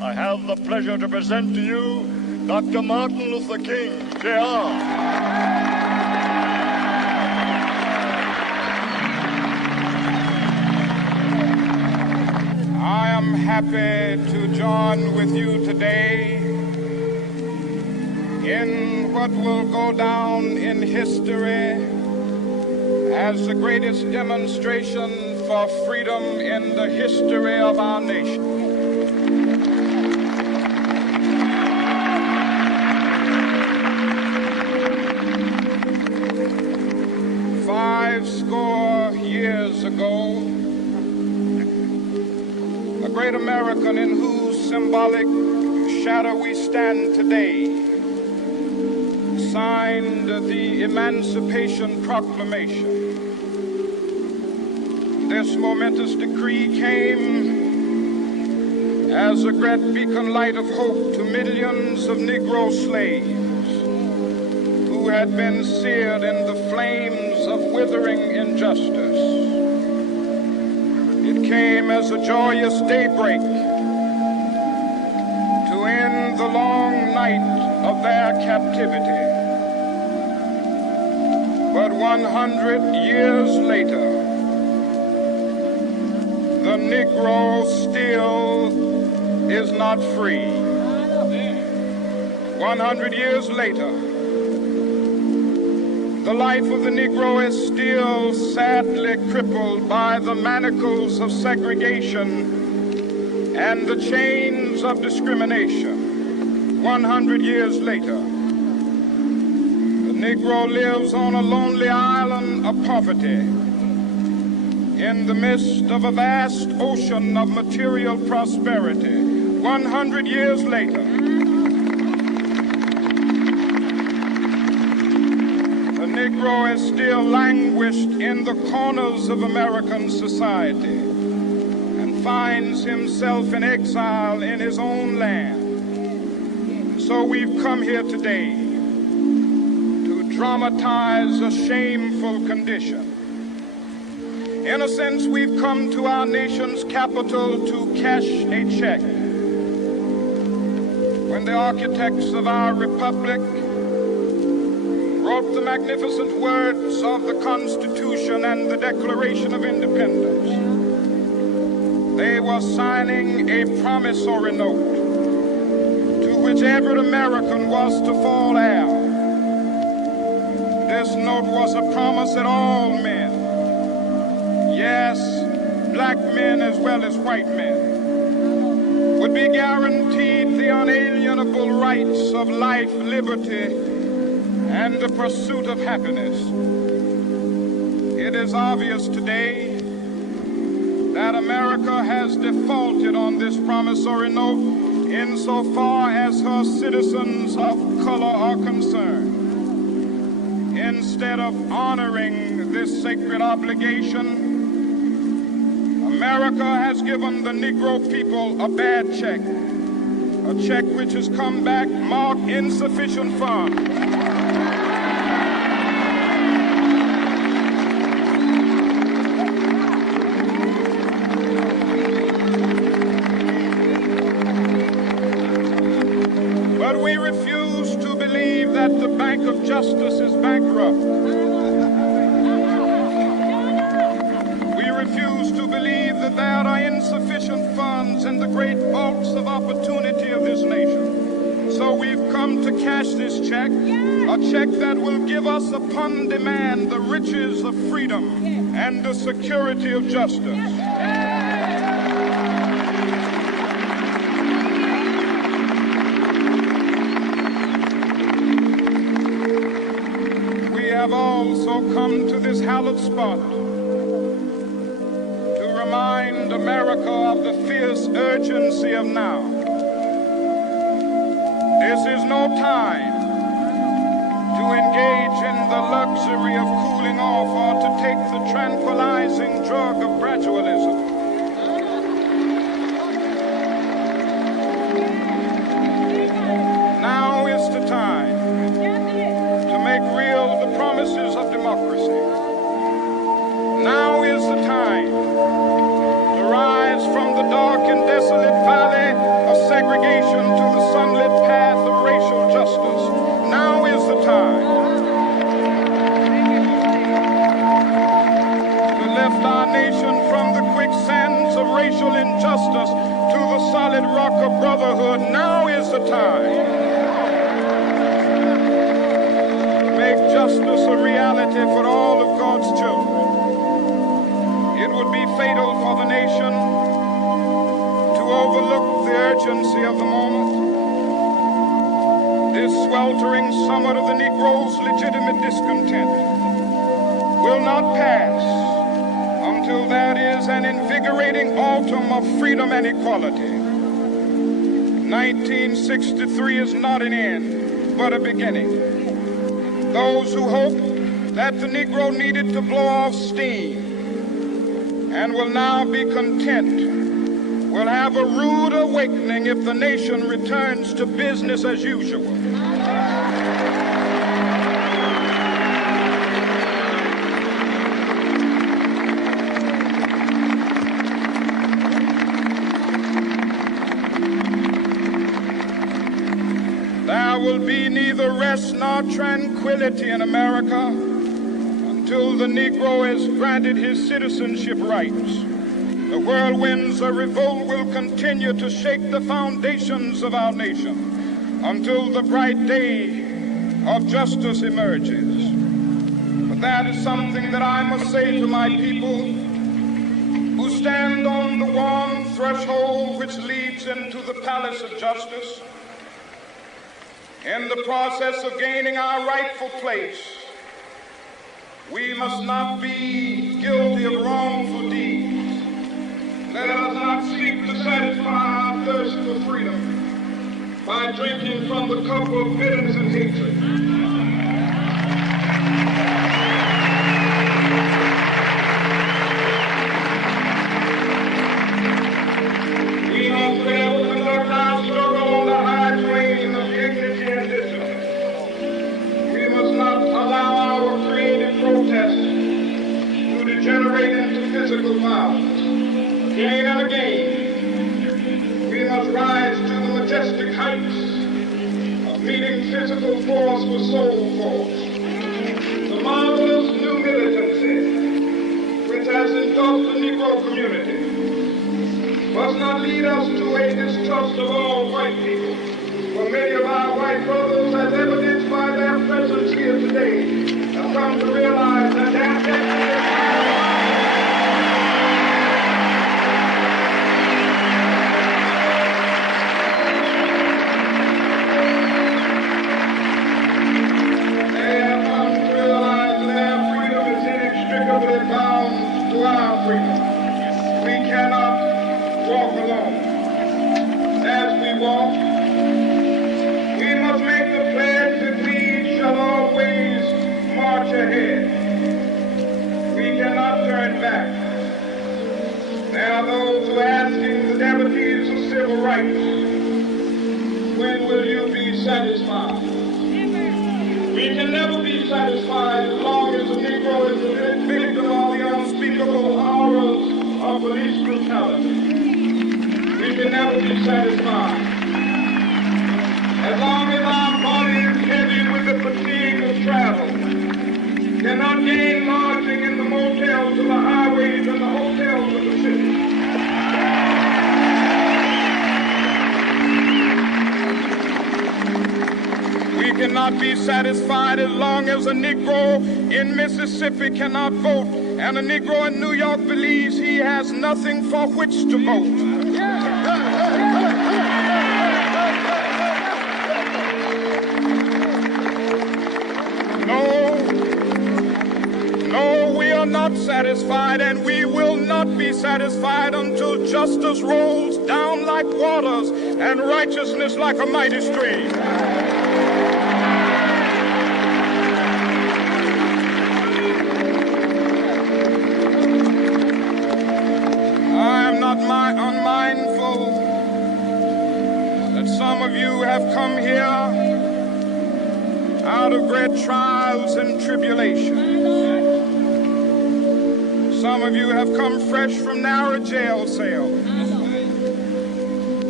I have the pleasure to present to you Dr. Martin Luther King, Jr. I am happy to join with you today in what will go down in history as the greatest demonstration for freedom in the history of our nation. Fourscore years ago, a great American in whose symbolic shadow we stand today signed the Emancipation Proclamation. This momentous decree came as a great beacon light of hope to millions of Negro slaves who had been seared in the flames of withering injustice. It came as a joyous daybreak to end the long night of their captivity. But 100 years later, the Negro still is not free. 100 years later, the life of the Negro is still sadly crippled by the manacles of segregation and the chains of discrimination. 100 years later, the Negro lives on a lonely island of poverty in the midst of a vast ocean of material prosperity. 100 years later, the Negro is still languished in the corners of American society and finds himself in exile in his own land. So we've come here today to dramatize a shameful condition. In a sense, we've come to our nation's capital to cash a check. When the architects of our republic wrote the magnificent words of the Constitution and the Declaration of Independence, they were signing a promissory note to which every American was to fall heir. This note was a promise that all men, yes, black men as well as white men, would be guaranteed the unalienable rights of life, liberty, and the pursuit of happiness. It is obvious today that America has defaulted on this promissory note insofar as her citizens of color are concerned. Instead of honoring this sacred obligation, America has given the Negro people a bad check, a check which has come back marked insufficient funds. But we refuse to believe that the Bank of Justice is bankrupt. There are insufficient funds in the great vaults of opportunity of this nation. So we've come to cash this check, a check that will give us upon demand the riches of freedom and the security of justice. We have also come to this hallowed spot remind America of the fierce urgency of now. This is no time to engage in the luxury of cooling off or to take the tranquilizing drug of gradualism. Now is the time to make real the promises of democracy. Now is the time to rise from the dark and desolate valley of segregation to the sunlit path of racial justice. Now is the time to lift our nation from the quicksands of racial injustice to the solid rock of brotherhood. Now is the time to make justice a reality for all of God's children. It would be fatal for the nation to overlook the urgency of the moment. This sweltering summit of the Negro's legitimate discontent will not pass until there is an invigorating autumn of freedom and equality. 1963 is not an end, but a beginning. Those who hope that the Negro needed to blow off steam and will now be content will have a rude awakening if the nation returns to business as usual. There will be neither rest nor tranquility in America until the Negro is granted his citizenship rights. The whirlwinds of revolt will continue to shake the foundations of our nation until the bright day of justice emerges. But that is something that I must say to my people who stand on the warm threshold which leads into the palace of justice. In the process of gaining our rightful place, we must not be guilty of wrongful deeds. Let us not seek to satisfy our thirst for freedom by drinking from the cup of bitterness and hatred. We must fail to conduct our struggle on the high plane of dignity and discipline. We must not allow our creative protests to degenerate into physical violence. Again and again, we must rise to the majestic heights of meeting physical force with soul force. The marvelous new militancy which has engulfed the Negro community must not lead us to a distrust of all white people. For many of our white brothers, as evidenced by their presence here today, have come to realize that their destiny is satisfied. We can never be satisfied as long as the Negro is a victim of the unspeakable horrors of police brutality. We can never be satisfied as long as our body is heavy with the fatigue of travel, cannot gain lodging in the motels of the highways and the hotels of the city. We cannot be satisfied as long as a Negro in Mississippi cannot vote and a Negro in New York believes he has nothing for which to vote. No, we are not satisfied, and we will not be satisfied until justice rolls down like waters and righteousness like a mighty stream. Unmindful that some of you have come here out of great trials and tribulations. Some of you have come fresh from narrow jail cells.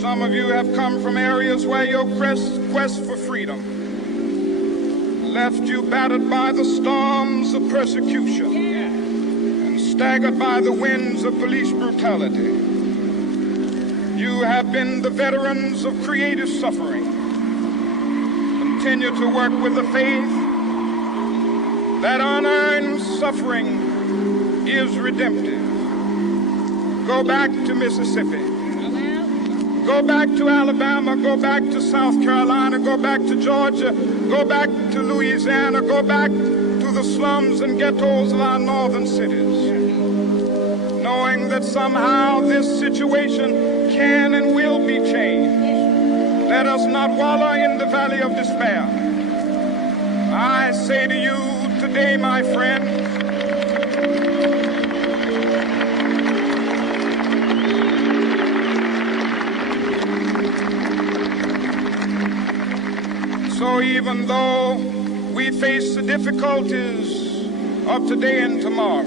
Some of you have come from areas where your quest for freedom left you battered by the storms of persecution and staggered by the winds of police brutality. You have been the veterans of creative suffering. Continue to work with the faith that unearned suffering is redemptive. Go back to Mississippi. Go back to Alabama. Go back to South Carolina. Go back to Georgia. Go back to Louisiana. Go back to the slums and ghettos of our northern cities, knowing that somehow this situation can and will be changed. Let us not wallow in the valley of despair. I say to you today, my friend, so even though we face the difficulties of today and tomorrow,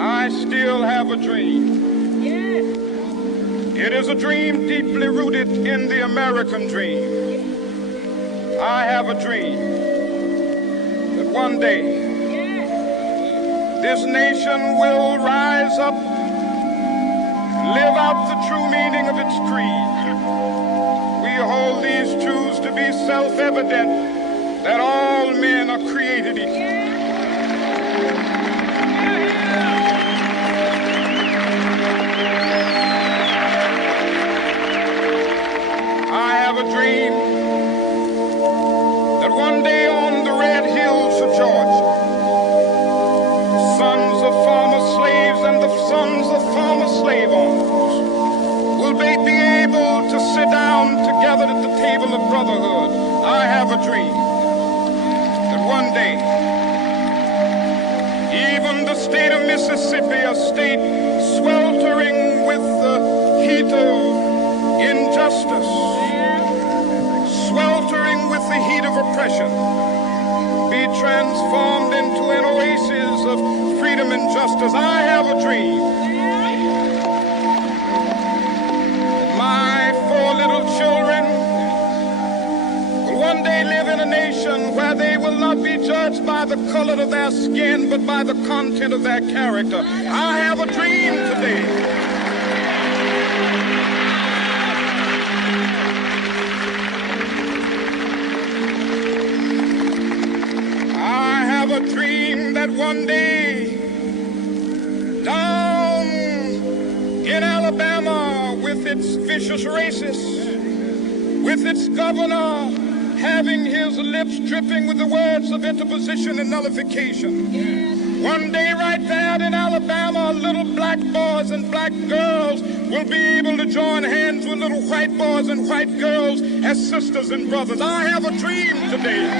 I still have a dream. It is a dream deeply rooted in the American dream. I have a dream that one day this nation will rise up, live out the true meaning of its creed. We hold these truths to be self-evident, that all men are created equal. I have a dream that one day on the red hills of Georgia, sons of former slaves and the sons of former slave owners will be able to sit down together at the table of brotherhood. I have a dream that one day even the state of Mississippi, a state sweltering with the heat of injustice, sweltering with the heat of oppression, be transformed into an oasis of freedom and justice. I have a dream that my 4 little children will one day live in a nation where they will not be judged by the color of their skin, but by the content of their character. I have a dream today. A dream that one day down in Alabama, with its vicious racists, with its governor having his lips dripping with the words of interposition and nullification, one day right there in Alabama, little black boys and black girls will be able to join hands with little white boys and white girls as sisters and brothers. I have a dream today.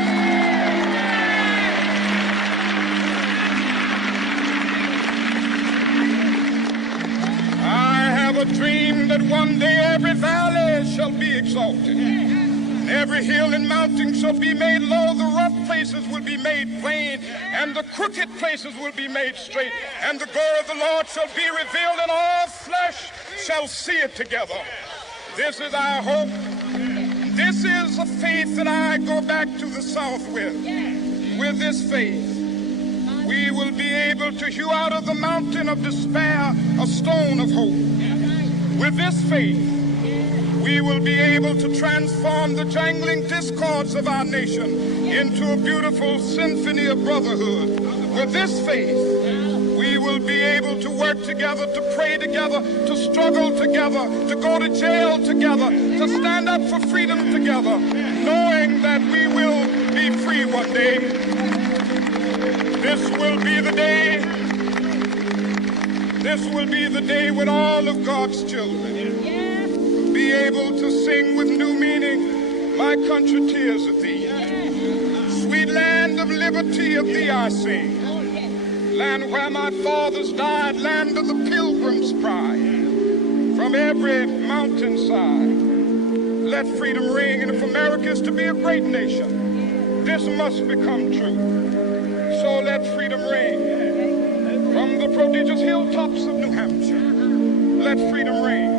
A dream that one day every valley shall be exalted, and every hill and mountain shall be made low, the rough places will be made plain, and the crooked places will be made straight, and the glory of the Lord shall be revealed, and all flesh shall see it together. This is our hope. This is a faith that I go back to the South with. With this faith, we will be able to hew out of the mountain of despair a stone of hope. With this faith, we will be able to transform the jangling discords of our nation into a beautiful symphony of brotherhood. With this faith, we will be able to work together, to pray together, to struggle together, to go to jail together, to stand up for freedom together, knowing that we will be free one day. This will be the day. This will be the day when all of God's children will be able to sing with new meaning, my country tears of thee. Sweet land of liberty, of thee I sing. Land where my fathers died, land of the pilgrim's pride. From every mountainside, let freedom ring. And if America is to be a great nation, this must become true. So let freedom ring. From the prodigious hilltops of New Hampshire, let freedom ring.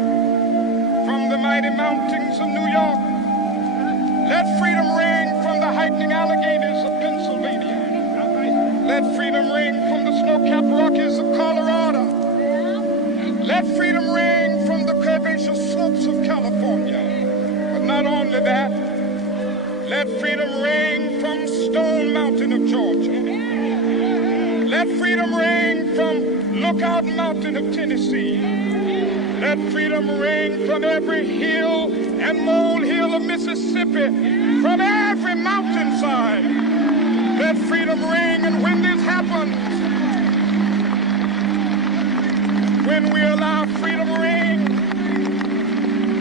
From mighty mountains of New York. Let freedom ring from the heightening Alleghenies of Pennsylvania. Let freedom ring from the snow-capped Rockies of Colorado. Let freedom ring from the curvaceous slopes of California. But not only that, let freedom ring from Stone Mountain of Georgia. Let freedom ring from Lookout Mountain of Tennessee. Let freedom ring from every hill and molehill of Mississippi, from every mountainside. Let freedom ring, and when this happens, when we allow freedom ring,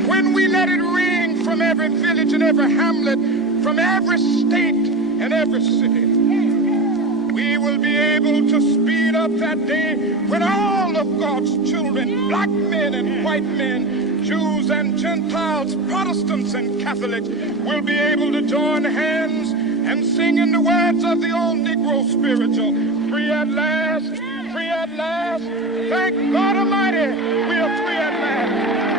when we let it ring from every village and every hamlet, from every state and every city, we will be able to speed up that day when all of God's children, black men and white men, Jews and Gentiles, Protestants and Catholics, will be able to join hands and sing in the words of the old Negro spiritual, free at last, free at last. Thank God Almighty, we are free at last.